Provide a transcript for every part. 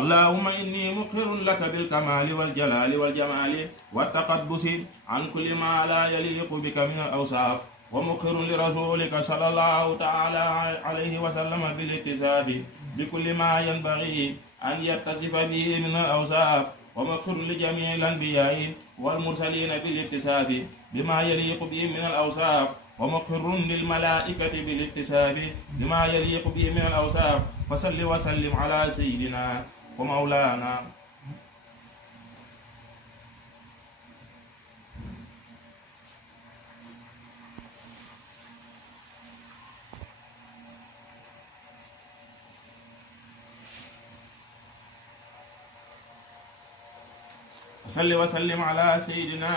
اللهم إني مقر لك بالكمال والجلال والجمال والتقدس عن كل ما لا يليق بك من الأوصاف، ومقر لرسولك صلى الله تعالى عليه وسلم بالاتصاف بكل ما ينبغي أن يتصف به من الأوصاف، ومقر لجميع الأنبياء والمرسلين بالاتصاف بما يليق به من الأوصاف، ومقر للملائكة بالاتصاف بما يليق به من الأوصاف. فصل وسلم على سيدنا ومولانا صل وسلم على سيدنا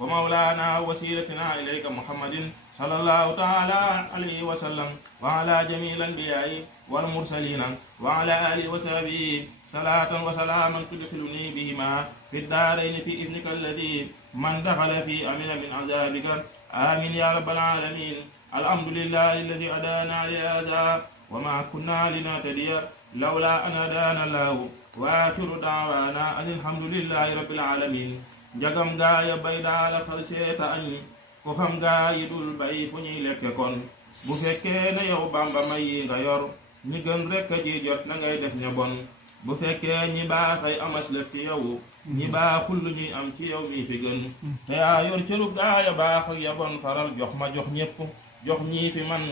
ومولانا وسيلتنا إليك محمد صلى الله تعالى عليه وسلم وعلى جميع الأنبياء والمرسلين وعلى آله وصحبه صلاة وسلاما تدخلني بهما في الدارين في إذنك الذي من دخل في أمن من عذابك آمين يا رب العالمين. الحمد لله الذي هدانا لهذا وما كنا لنهتدي لولا أن هدانا الله وآخر دعوانا أن الحمد لله رب العالمين. njagam gaaya bay daala xal seeta añ ko xam gaa yi dul bay fu ñuy lekk kon bu fekkee ne yow Bamba may yi nga yor ñi gën rekk ji jot na ngay def ña bon bu fekkee ñi baaxay amas lef ci yow ñi baaxul lu ñuy am ci yow mi fi gën te yaa yor cëru gaaya baax ak ya bon faral jox ma jox ñépp jox ñii fi man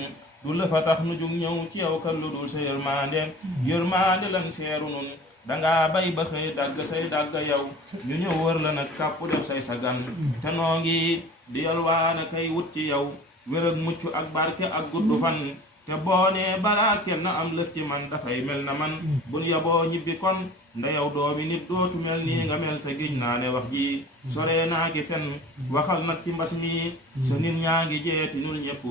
du la fa tax nu jug ñëw ci yow kan lu dul sa yërmande lan seeru nun danga bay ba xëy dagg say dagg yow ñu ñëw wër la nag kàpp def say sagan te noo ngi di yalwaana kay wut ci yow wér ak mucc ak barke ak gudd fan te boo nee balaa kenn am lëf ci man dafay mel na man bun yaboo ñibbi kon nda yow doomi nit dootu mel nii nga mel te giñ naa ne wax ji soree naa gi fen waxal nag ci mbas mi sa nit ñaa ngi jeeti nul ñëpp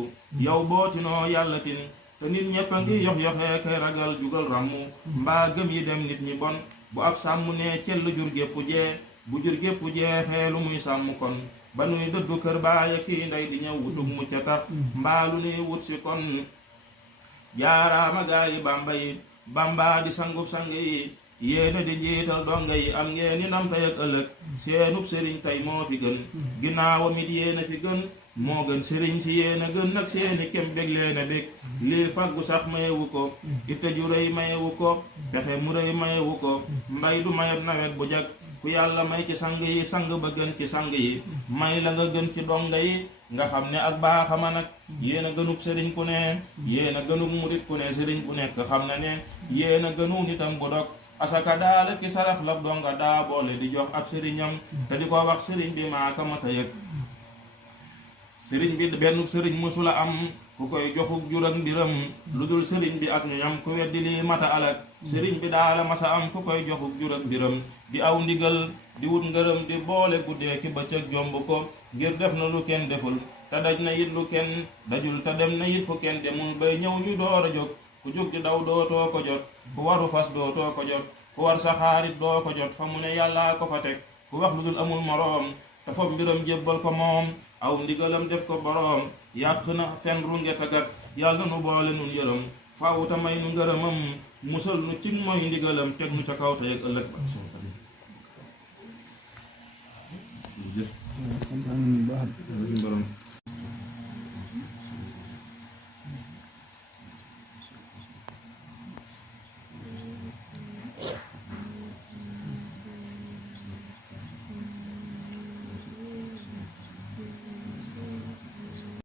yow bootinoo yàlla tin te nit ñëpp a ngi yox-yoxee kay ragal jugal ràmmu mbaa gëm yi dem nit ñi bon bu ab sàmm ne cell jur gépp jee bu jur gépp jeexee lu muy sàmm kon ba nuy dëddu kër baaya kii ndey di ñëw wutug mucc tax mbaa lu nuy wut si kon jaaraama gaa yi Bamba yi Bamba di sangub sang yi yéena di njiital donga yi am ngeen ni ndam tey ak ëllëg seenub sëriñ tey moo fi gën ginnaawam it yéena fi gën moo gën sëriñ si yéena gën nag seeni kem bég leena bég lii faggu sax mayewu ko itte ju rëy mayewu ko pexe mu rëy mayewu ko mbay du mayeb nawet bu jag ku yàlla may ci sang yi sang ba gën ci sang yi may la nga gën ci donga yi nga xam ne ak baaxama nag yéena gënub sëriñ ku ne yéena gënub murit ku ne sëriñ ku nekk xam na ne yéena gënu nitam bu dog asaka daala ki sarax lab donga daa boole di jox ab sëriñam te di ko wax sëriñ bi maaka mata yëg sëriñ bi benn sëriñ mësula am ku koy joxuk jur ak mbiram lu dul sëriñ bi ak ñoñam ku weddi lii mata alak sëriñ bi daala masa am ku koy joxuk jur ak mbiram di aw ndigal di wut ngërëm di boole guddee ki bëccëg jomb ko ngir def na lu kenn deful te daj na it lu kenn dajul te dem na it fu kenn demul bay ñëw ñu door a jóg ku jóg di daw dootoo ko jot ku waru fas dootoo ko jot ku war sa xaarit doo ko jot fa mu ne yàllaa ko fa teg ku wax lu dul amul moroom te foog mbiram jébbal ko moom aw ndigalam def ko boroom yàq na fen runge tagat yàlla nu boole nun yërëm faaw ta may nu ngërëmam musal nu ci mooy ndigalam teg nu ca kaw tey ak ëllëg ba